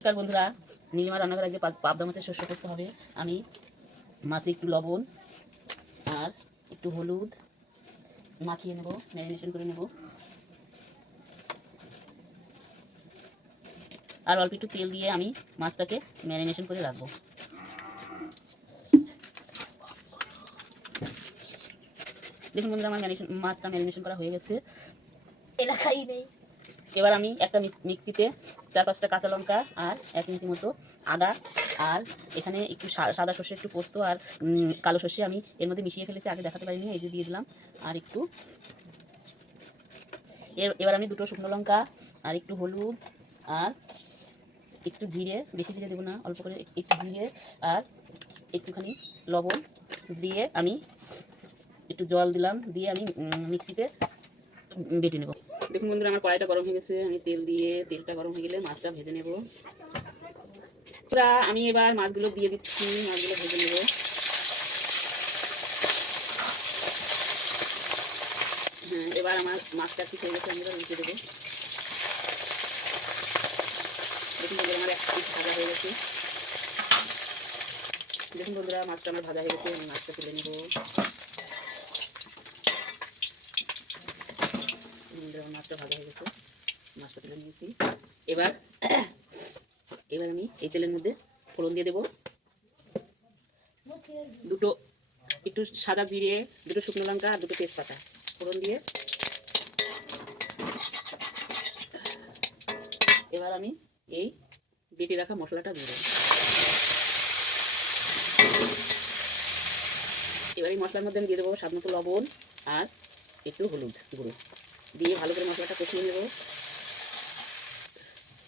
নমস্কার বন্ধুরা, নীলিমা রান্নাঘর আজকে পাবদা মাছের শস্য পোস্ত হবে। আমি মাছে একটু লবণ আর একটু হলুদ মাখিয়ে নেব, ম্যারিনেশন করে নেব, আর অল্প একটু তেল দিয়ে আমি মাছটাকে ম্যারিনেশন করে রাখবো। দেখুন বন্ধুরা, আমার মাছটা ম্যারিনেশন করা হয়ে গেছে। এলাকাই নেই। এবার আমি একটা মিক্সিতে 4-5টা কাঁচা লঙ্কা আর 1 ইঞ্চি মতো আদা আর এখানে একটু সাদা সর্ষে, একটু পোস্ত আর কালো সর্ষে আমি এর মধ্যে মিশিয়ে ফেলেছি, আগে দেখাতে পারিনি, এই যে দিয়ে দিলাম। আর একটু এবার আমি 2টো শুকনো লঙ্কা আর একটু হলুদ আর একটু জিরে, বেশি জিরে দেবো না, অল্প করে একটু জিরে আর একটুখানি লবণ দিয়ে আমি একটু জল দিলাম, দিয়ে আমি মিক্সিতে বেটে নেব। দেখুন বন্ধুরা, আমার কড়াইটা গরম হয়ে গেছে। আমি তেল দিয়ে, তেলটা গরম হয়ে গেলে মাছটা ভেজে নেব। আমি এবার মাছগুলো দিয়ে দিচ্ছি, মাছগুলো ভেজে নেব। হ্যাঁ, এবার আমার মাছটা ঠিক হয়ে গেছে, আমি এবার উল্টে দেবো। দেখুন বন্ধুরা, আমার এক পিস ভাজা হয়ে গেছে। দেখুন বন্ধুরা, মাছটা আমার ভাজা হয়ে গেছে, আমি মাছটা তুলে নেব। মাছটা ভাজা হয়ে গেছে, মাছটা তুলে নিয়েছি। এবার আমি এই তেলের মধ্যে ফোড়ন দিয়ে দেবো। 2টো একটু সাদা জিরে, 2টো শুকনো লঙ্কা আর 2টো তেজপাতা ফোড়ন দিয়ে এবার আমি এই বেটে রাখা মশলাটা দিয়ে দেবো। এবার এই মশলার মধ্যে আমি দিয়ে দেবো স্বাদ মতো লবণ আর একটু হলুদ গুঁড়ো দিয়ে ভালো করে মশলাটা কষিয়ে নেব।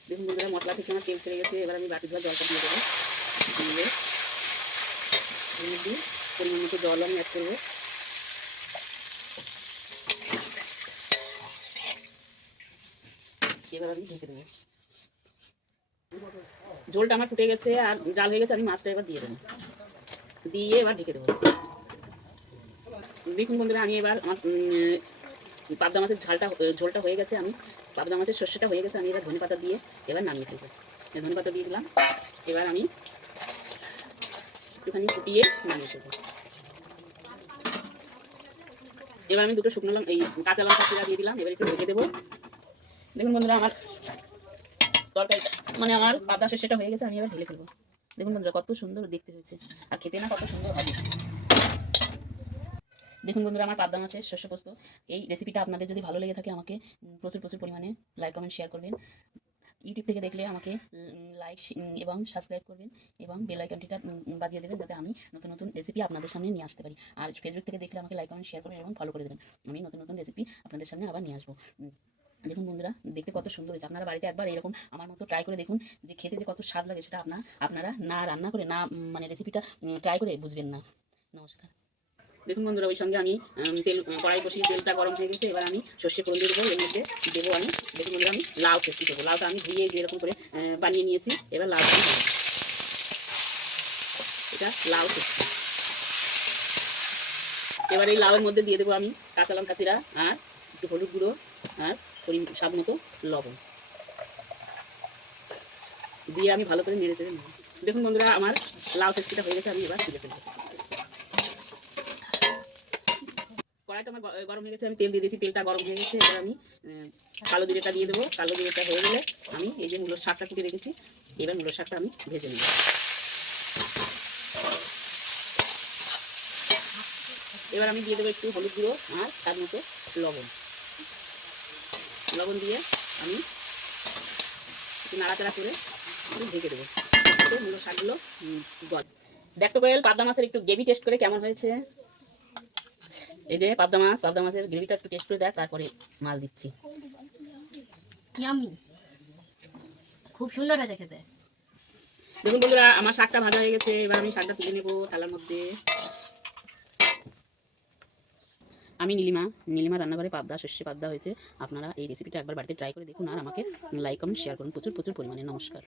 দেখুন বন্ধুরা, মশলা থেকে আমার তেল ছেড়ে গেছে। এবার আমি বাটি ধোয়া জলটা দিয়ে দেবো, দিয়ে এর মধ্যে পরিমাণ মতো জল আমি অ্যাড করবো। এবার আমি ঢেকে দেবো। ঝোলটা আমার ফুটে গেছে আর জাল হয়ে গেছে, আমি মাছটা এবার দিয়ে দেবো, দিয়ে এবার ঢেকে দেবো। দেখুন বন্ধুরা, আমি এবার আমার পাবদা মাছের ঝোলটা হয়ে গেছে, আমি পাবদা মাছের শস্যটা হয়ে গেছে, আমি এবার ধনেপাতা দিয়ে এবার নামিয়ে ফেলবো। ধনেপাতা দিয়ে দিলাম, এবার আমি একটুখানি ফুটিয়ে নামিয়ে ফেলবো। এবার আমি 2টো শুকনো লঙ্কা, এই কাঁচা লঙ্কা চিরা দিয়ে দিলাম, এবার একটু ঢেকে দেবো। দেখুন বন্ধুরা, আমার তরকারিটা আমার পাবদা শস্যটা হয়ে গেছে, আমি এবার ঢেলে ফেলবো। দেখুন বন্ধুরা, কত সুন্দর দেখতে হয়েছে আর খেতে না কত সুন্দর হবে। দেখুন বন্ধুরা, আমার পাবদা মাছের শস্য পোস্ত এই রেসিপিটা আপনাদের যদি ভালো লেগে থাকে আমাকে প্রচুর পরিমাণে লাইক কমেন্ট শেয়ার করবেন। ইউটিউব থেকে দেখলে আমাকে লাইক এবং সাবস্ক্রাইব করবেন এবং বেল আইকনটিটা বাজিয়ে দেবেন, যাতে আমি নতুন রেসিপি আপনাদের সামনে নিয়ে আসতে পারি। আর ফেসবুক থেকে দেখলে আমাকে লাইক কমেন্ট শেয়ার করবেন এবং ফলো করে দেবেন, আমি নতুন রেসিপি আপনাদের সামনে আবার নিয়ে আসবো। দেখুন বন্ধুরা, দেখতে কত সুন্দর হয়েছে। আপনারা বাড়িতে একবার এরকম আমার মতো ট্রাই করে দেখুন, যে খেতে যে কত স্বাদ লাগে সেটা আপনারা না রান্না করে, না রেসিপিটা ট্রাই করে বুঝবেন না। নমস্কার। দেখুন বন্ধুরা, ওই সঙ্গে আমি কড়াই বসিয়ে তেলটা গরম হয়ে গেছে, এবার আমি সর্ষে ফোড়ন দিয়ে দেবো। এর মধ্যে দেবো আমি, দেখুন বন্ধুরা, আমি লাউ চেষ্টি দেবো। লাউটা আমি ধুয়ে এরকম করে বানিয়ে নিয়েছি। এবার লাউ এটা লাউ চেষ্টি। এবার এই লাউয়ের মধ্যে দিয়ে দেবো আমি কাঁচা লঙ্কা চিরা আর একটু হলুদ গুঁড়ো আর স্বাদ মতো লবণ দিয়ে আমি ভালো করে নেড়ে চেড়ে নেব। দেখুন বন্ধুরা, আমার লাউ চেষ্টিটা হয়ে গেছে, আমি এবার তুলে ফেলবো। কড়াইটা আমার গরম হয়ে গেছে, আমি তেল দিয়ে দিয়েছি, তেলটা গরম হয়ে গেছে। এবার আমি কালো জিরেটা দিয়ে দেবো। কালো জিরেটা হয়ে গেলে আমি এই যে মূলোর শাকটা কুটে রেখেছি, এবার মূলোর শাকটা আমি ভেজে নেব। এবার আমি দিয়ে দেবো একটু হলুদ গুঁড়ো আর তার মতো লবণ দিয়ে আমি একটু নাড়াচাড়া করে ঢেকে দেবো, মূলোর শাকগুলো দেখতে পেল। পাবদা মাছের একটু গ্রেভি টেস্ট করে কেমন হয়েছে। এই যে পাবদা মাছের গ্রেভিটা একটু টেস্ট করে দেখ, তারপরে মাছ দিচ্ছি। খুব সুন্দর হয়েছে খেতে। দেখুন বন্ধুরা, আমার শাকটা ভাজা হয়ে গেছে, এবার আমি শাকটা তুলে নেবো থালার মধ্যে। আমি নীলিমা রান্নাঘরে শস্য পাবদা হয়েছে। আপনারা এই রেসিপিটা একবার বাড়িতে ট্রাই করে দেখুন আর আমাকে লাইক কমেন্ট শেয়ার করুন প্রচুর পরিমাণে। নমস্কার।